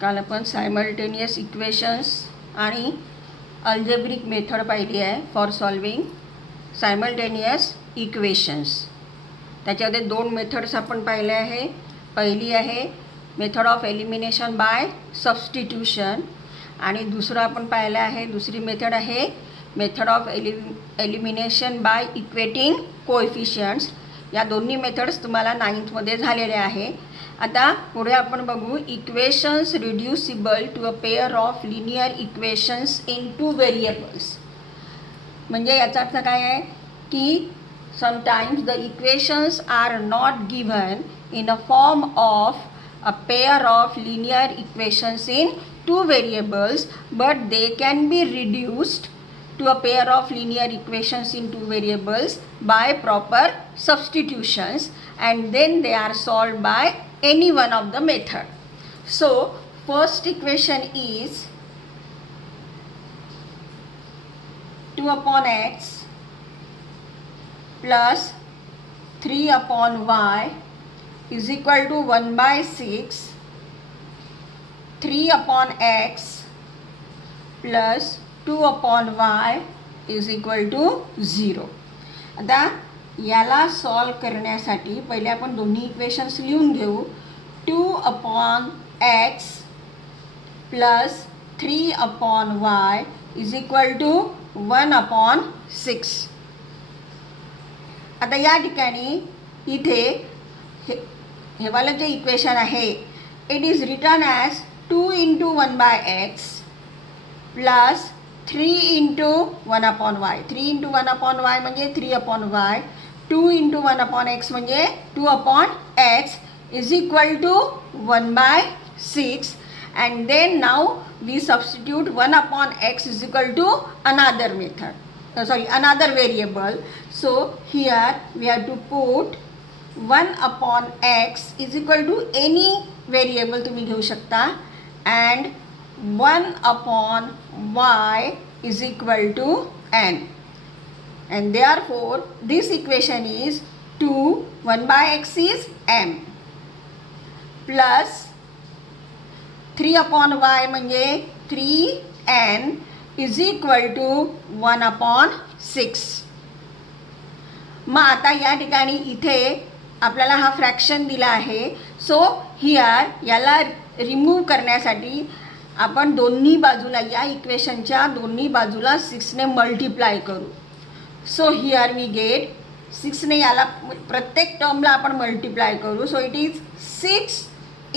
काल आपण simultaneous equations आणि अल्जेब्रिक मेथड पाहिली आहे फॉर सॉल्विंग सायमल्टेनियस इक्वेशन्स. त्याच्यामध्ये दोन मेथड्स आपण पाहिले आहे. पहिली आहे method of elimination by substitution आणि दुसरं आपण पाहिलं आहे दुसरी मेथड आहे method of elimination by equating coefficients. या दोन्ही मेथड्स तुम्हाला 9th झालेल्या आहे. आता पुढे आपण बघू equations reducible to a pair of linear equations in 2 variables. म्हणजे याचा अर्थ काय आहे की sometimes the equations are not given in a form of a pair of linear equations in 2 variables, but they can be reduced to a pair of linear equations in 2 variables by proper substitutions, and then they are solved by any one of the method. So first equation is 2 upon x plus 3 upon y is equal to 1 by 6, 3 upon x plus 2 upon y is equal to 0. आता याला solve करण्यासाठी पहिले आपण दोन्ही equations लिहून घेऊ. 2 upon x plus 3 upon y is equal to 1 upon 6. आता या ठिकाणी इथे हे वाला जे इक्वेशन आहे it is written as 2 into 1 by x plus 3 into 1 upon y. 3 into 1 upon y म्हणजे 3 upon y. 2 into 1 upon x म्हणजे 2 upon x is equal to 1 by 6. And then now we substitute 1 upon x is equal to another method. Another variable. So here we have to put 1 upon x is equal to any variable तुम्ही घेऊ शकता and 1 upon y is equal to n, and therefore this equation is 2 1 by x is m plus 3 upon y म्हणजे 3n is equal to 1 upon 6. मग आता या ठिकाणी इथे आपल्याला हा फ्रॅक्शन दिला आहे. सो हियर याला रिमूव्ह करण्यासाठी आपण दोन्ही बाजूला या इक्वेशनच्या दोन्ही बाजूला 6ने मल्टिप्लाय करू. सो हियर वी गेट 6ने याला प्रत्येक टर्मला आपण मल्टिप्लाय करू. सो it is 6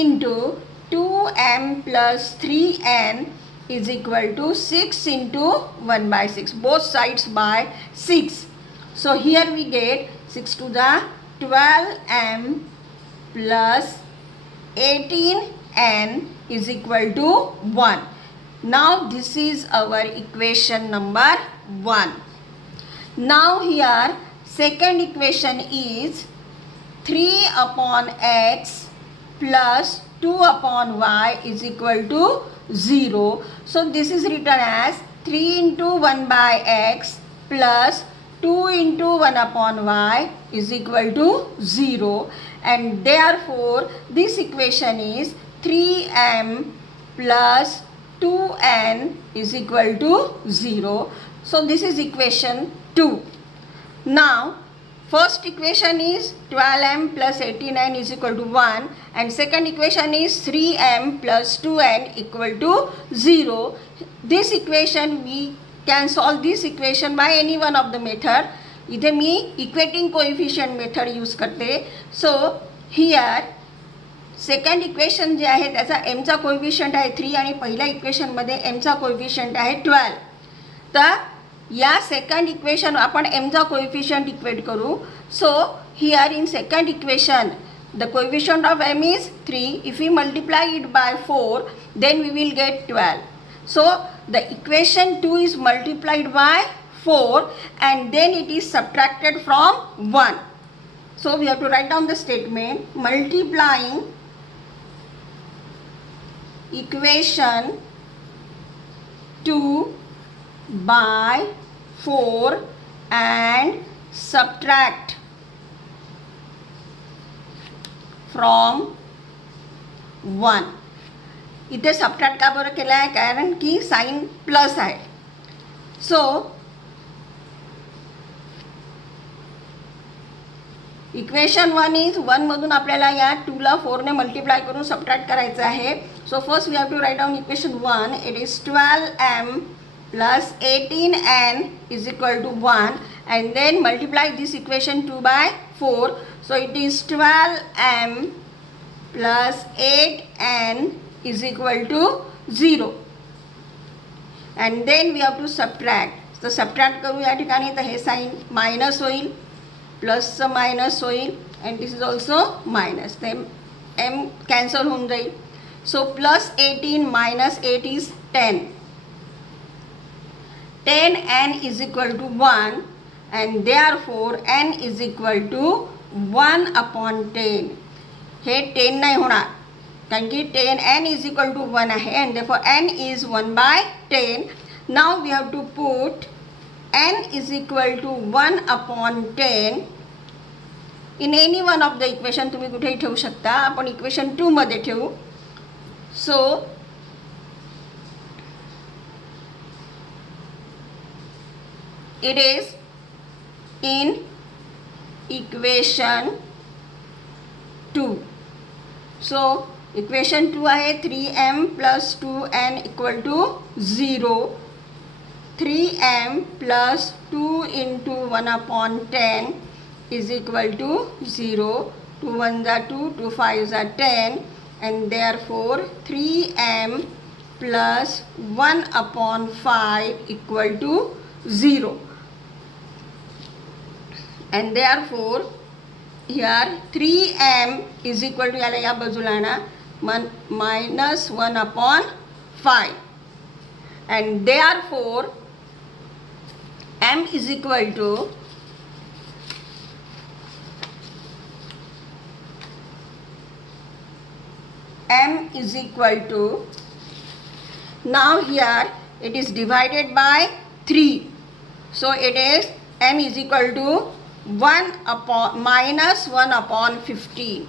into 2m plus 3n is equal to 6 into 1 by 6. Both sides by 6. So here we get 6 to the 12m plus 18n is equal to 1. Now this is our equation number 1. Now here second equation is 3 upon x plus 2 upon y is equal to 0. So this is written as 3 into 1 by x plus 2 into 1 upon y is equal to 0, and therefore this equation is 3m plus 2n is equal to 0. So this is equation 2. Now first equation is 12m plus 18n is equal to 1, and second equation is 3m plus 2n equal to 0. This equation we can solve this equation by any one of the method. इथे मी equating coefficient method use करते. So here second equation जे आहे त्याचा एमचा coefficient आहे 3 आणि पहिल्या इक्वेशनमध्ये एमचा coefficient आहे 12. तर या सेकंड इक्वेशन आपण एमचा कोएफिशियंट इक्वेट करू. So here in second equation the coefficient of m is 3. If we multiply it by 4 then we will get 12. So the equation 2 is multiplied by 4 and then it is subtracted from 1. So we have to write down the statement multiplying equation 2 by 4 and subtract from 1. इथे subtract का बरं केला आहे, कारण की sign plus आहे. So equation 1 is 1 मधून आपल्याला या 2ला 4ने मल्टिप्लाय करून सबट्रॅक्ट करायचं आहे. So first we have to write down equation 1. इट इज 12m plus 18n is equal to 1, and then multiply this equation 2 by 4. So it is 12m plus 8n is equal to 0, and then we have to subtract. So subtract करू या ठिकाणी, तर हे sign minus होईल, प्लसचं minus होईल, and this is also minus. then m cancel होऊन जाईल. So plus 18 minus 8 is 10. 10n is equal to 1, and therefore n is equal to 1 upon 10. हे 10 नाही होणार, कारण की 10n is equal to 1 आहे, and therefore n is 1 by 10. Now we have to put n is equal to 1 upon 10 in any one of the equation. तुम्ही कुठेही ठेवू शकता, आपण इक्वेशन 2 मध्ये ठेवू. So it is in equation 2. So equation 2 आहे 3m plus 2n equal to 0. 3m plus 2 into 1 upon 10 is equal to 0. 2 1s are 2, 2 5s are 10, and therefore 3m plus 1 upon 5 equal to 0. And therefore here 3m is equal to, याला या बाजूला ना, minus 1 upon 5, and therefore m is equal to now here it is divided by 3, so it is m is equal to 1 upon minus 1 upon 15.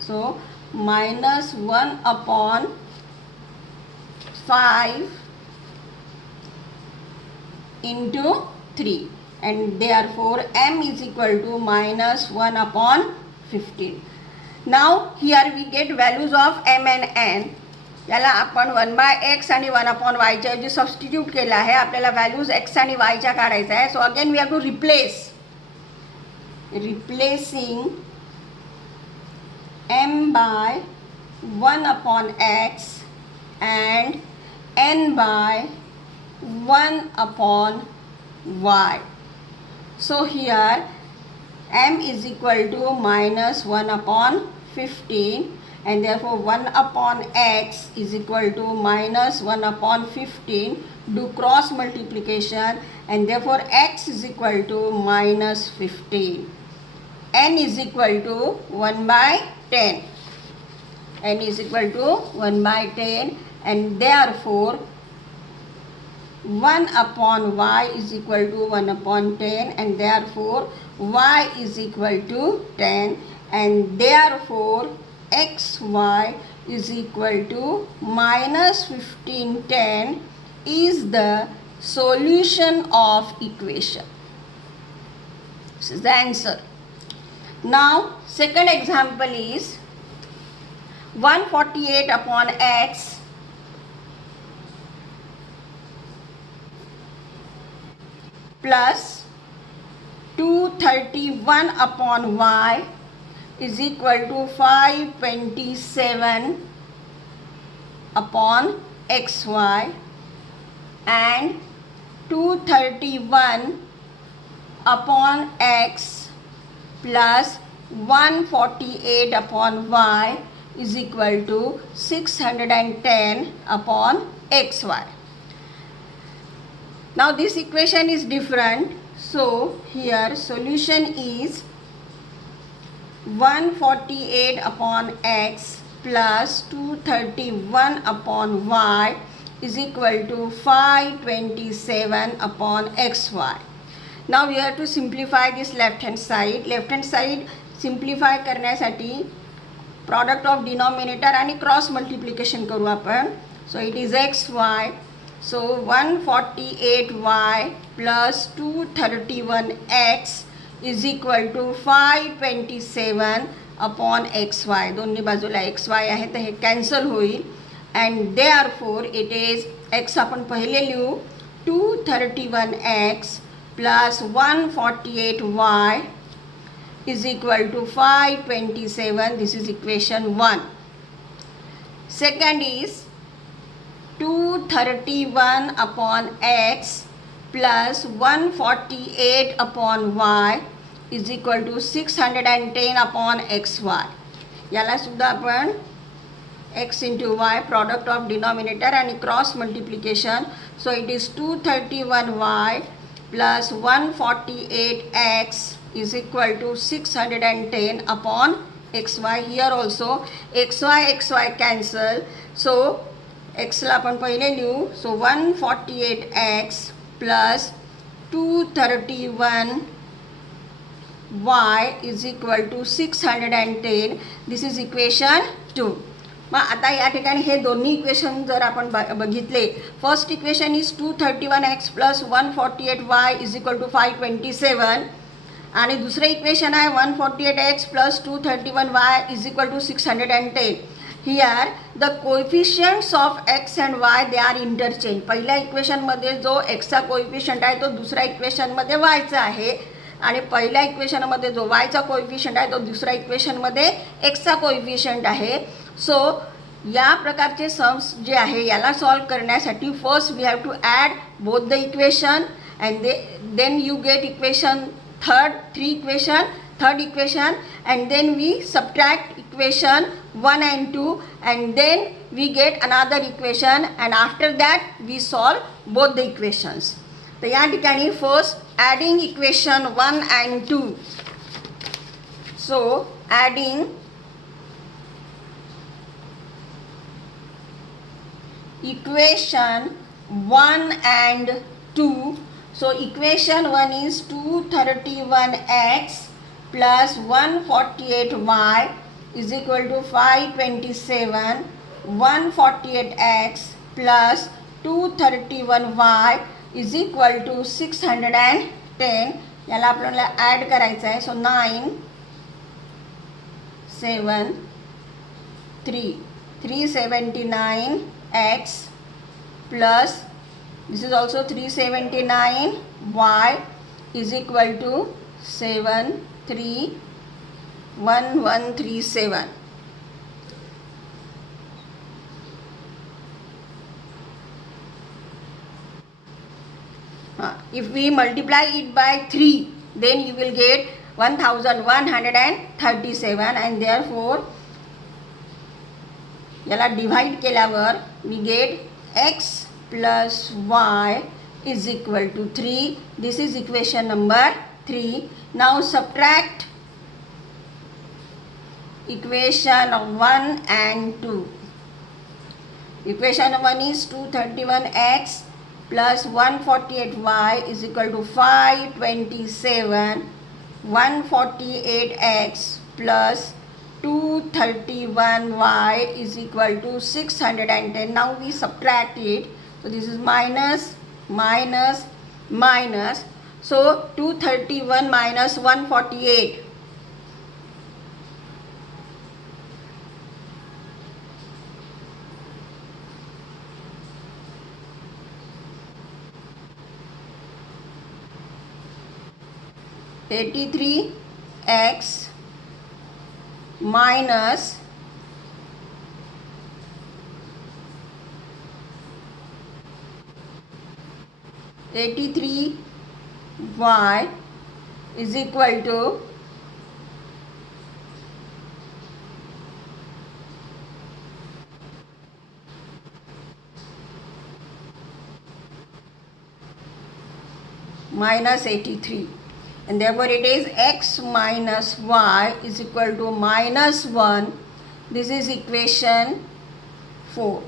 So minus 1 upon 5 into 3, and therefore m is equal to minus 1 upon 15. Now here we get values of m and n. याला आपण 1 by x आणि 1 upon y च्या ऐवजी substitute केलं आहे. आपल्याला values x आणि y च्या काढायचं आहे. So again we have to replacing m by 1 upon x and n by 1 upon y. So here m is equal to minus 1 upon 15, and therefore 1 upon x is equal to minus 1 upon 15. Do cross multiplication, and therefore x is equal to minus 15. n is equal to 1 by 10. n is equal to 1 by 10, and therefore 1 upon y is equal to 1 upon 10, and therefore y is equal to 10, and therefore xy is equal to minus 15 10 is the solution of equation. This is the answer. Now second example is 148 upon x plus 231 upon y is equal to 527 upon xy, and 231 upon x plus 148 upon y is equal to 610 upon xy. Now this equation is different, so here solution is 148 upon x plus 231 upon y is equal to 527 upon xy. Now we have to simplify this left hand side. Left hand side simplify करण्यासाठी product of denominator आणि cross multiplication करू आपण. So it is XY. So 148Y plus 231X is equal to 527 upon XY. दोन्ही बाजूला XY आहे तर हे cancel होईल. And therefore it is X आपण पहिले लिहू 231X plus 148Y is equal to 527. This is equation 1. Second is 231 upon X plus 148 upon Y is equal to 610 upon XY. याला सुद्धा आपण X into Y product of denominator and cross multiplication. So it is 231Y plus 148X is equal to 610 upon XY. Here also XY cancel. So X ला आपण पहिले लिहू. So 148X plus 231Y is equal to 610. This is equation 2. मग आता या ठिकाणी हे दोन्ही equation जर आपण बघितले, first equation is 231X plus 148Y is equal to 527 आणि दुसरं इक्वेशन आहे 148X plus 231Y is equal to 610. Here the coefficients of X and Y they are interchange. पहिल्या इक्वेशनमध्ये जो Xचा कोएफिशियंट आहे तो दुसऱ्या इक्वेशनमध्ये Yचा आहे आणि पहिल्या इक्वेशनमध्ये जो Yचा कोएफिशियंट आहे तो दुसऱ्या इक्वेशनमध्ये Xचा कोएफिशियंट आहे. सो या प्रकारचे सम्स जे आहे याला सॉल्व करण्यासाठी first we have to add both the equation and then you get equation third equation and then we subtract equation 1 and 2 and then we get another equation and after that we solve both the equations. तर या ठिकाणी first adding equation 1 and 2. So adding equation 1 and 2. So equation 1 is 231X plus 148Y is equal to 527. 148X plus 231Y is equal to 610. याला आपल्याला add करायचं आहे. सो 9 7 3 379X plus this is also 379Y is equal to 731137. If we multiply it by 3 then you will get 1137 and therefore याला divide केल्यावर we get X plus Y is equal to 3. This is equation number 3. Now subtract equation 1 and 2. Equation 1 is 231X plus 148Y is equal to 527. 148X plus 231Y is equal to 610. Now we subtract it. So this is minus minus minus. So 231 minus 148. $83X minus 83Y is equal to minus 83 and therefore it is X minus Y is equal to minus 1. This is equation 4.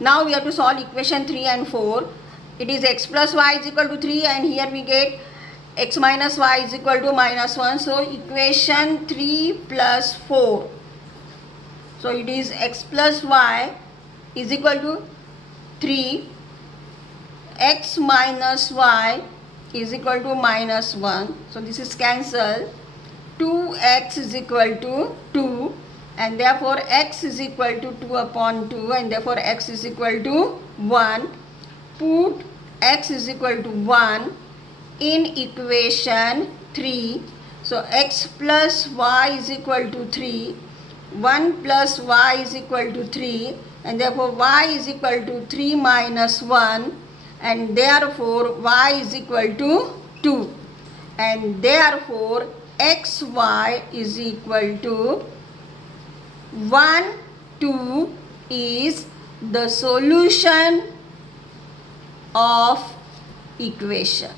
Now we have to solve equation 3 and 4. It is X plus Y is equal to 3 and here we get X minus Y is equal to minus 1. So equation 3 plus 4 So it is x plus y is equal to 3, x minus y is equal to minus 1. So this is cancelled. 2x is equal to 2, and therefore x is equal to 2 upon 2, and therefore x is equal to 1. Put x is equal to 1 in equation 3. So x plus y is equal to 3. 1 plus y is equal to 3, and therefore y is equal to 3 minus 1, and therefore y is equal to 2, and therefore xy is equal to 1, 2 is the solution of equation.